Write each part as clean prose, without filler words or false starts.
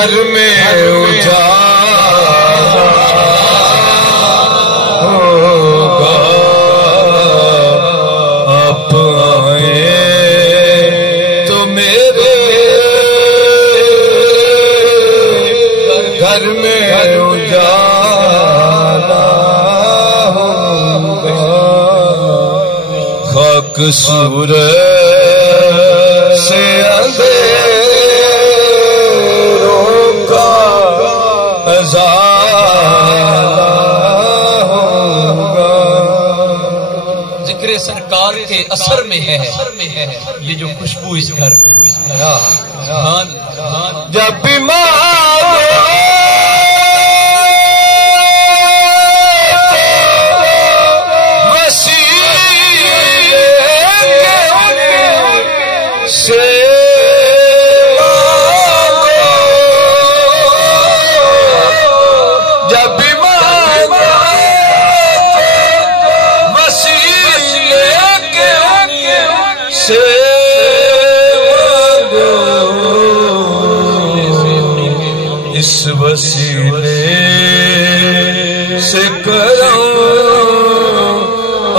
گھر میں اجالا ہوگا، آپ آئے تو میرے گھر میں اجالا ہوگا، خاک سورج سے اندھیروں کا ازالہ ہوگا۔ ذکر سرکار کے اثر میں ہے یہ جو خوشبو اس گھر میں، جب بیمار اس وسیلے سے کروں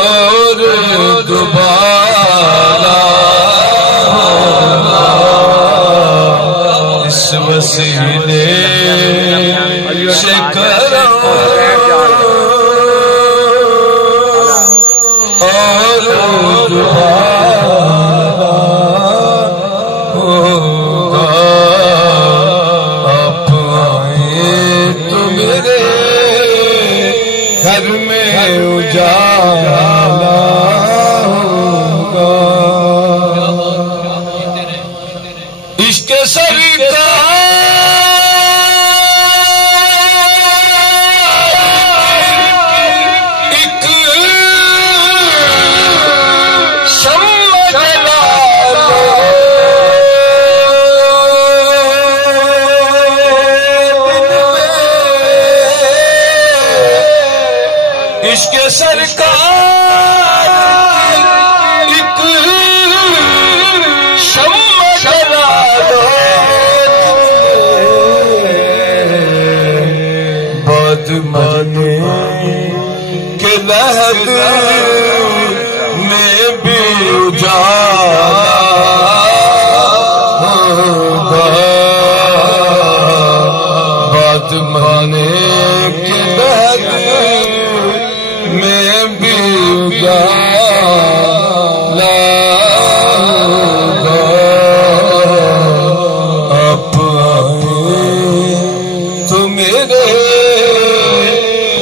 اور دوبارہ اس وسیلے سے کروں اور دوبارہ گھر میں اجالا ہوگا۔ عشق سرکار ایک شمع جلا دو، عشق سرکار ایک شمع جلا دو، بات مانے کہ لہد میں بھی اجالا ہوگا، بات مانے کہ لہد میں بھی اجالا ہوگا، آپ آئے تو میرے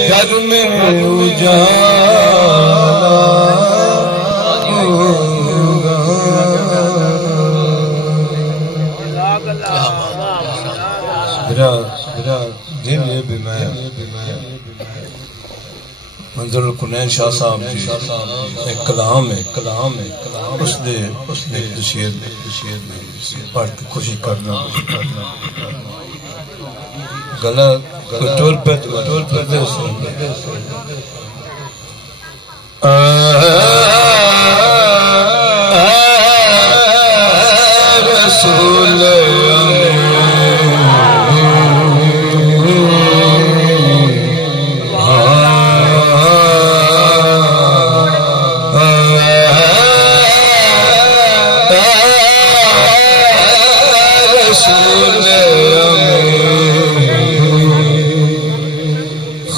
گھر میں اجالا ہوگا۔ دل بھی میں منظر الکنین شاہ صاحب جی ایک کلام ہے اس نے ایک شعر پڑھ کے خوشی کرنا گلا ٹور پہ دے رسول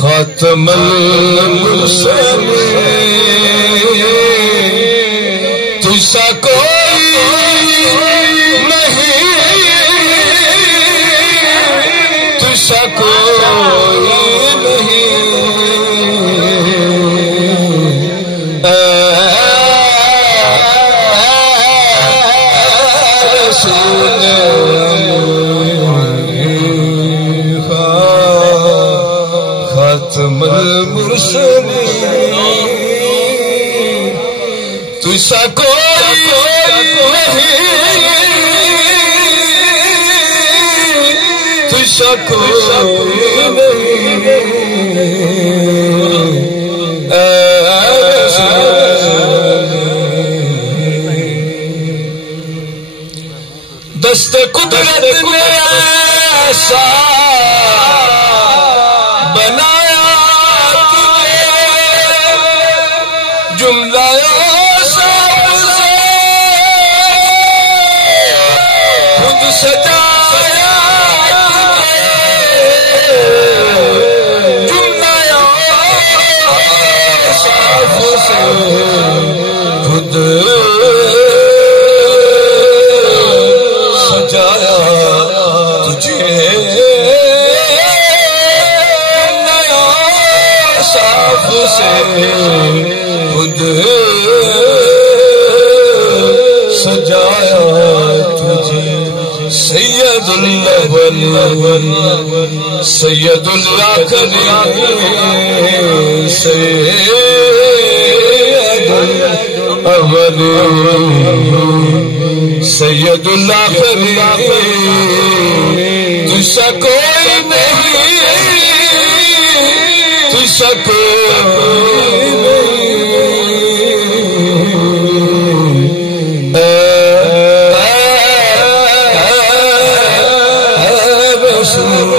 ختم المرسلین تجھ سا کوئی نہیں، تجھ سا کوئی نہیں، رسول ختم المرسلین تجھ سا کوئی نہیں، تجھ سا کوئی نہیں، دست قدرت نے ایسا بنایا تجھے جملہ سب سے خود سجایا جملہ سب سے خود سجایا تجھے نیا صاف سے خود سجایا تجھے سید الاول سید الاخرین سید الاول سید الاخرین تجھسا کوئی نہیں تجھسا کوئی نہیں رسول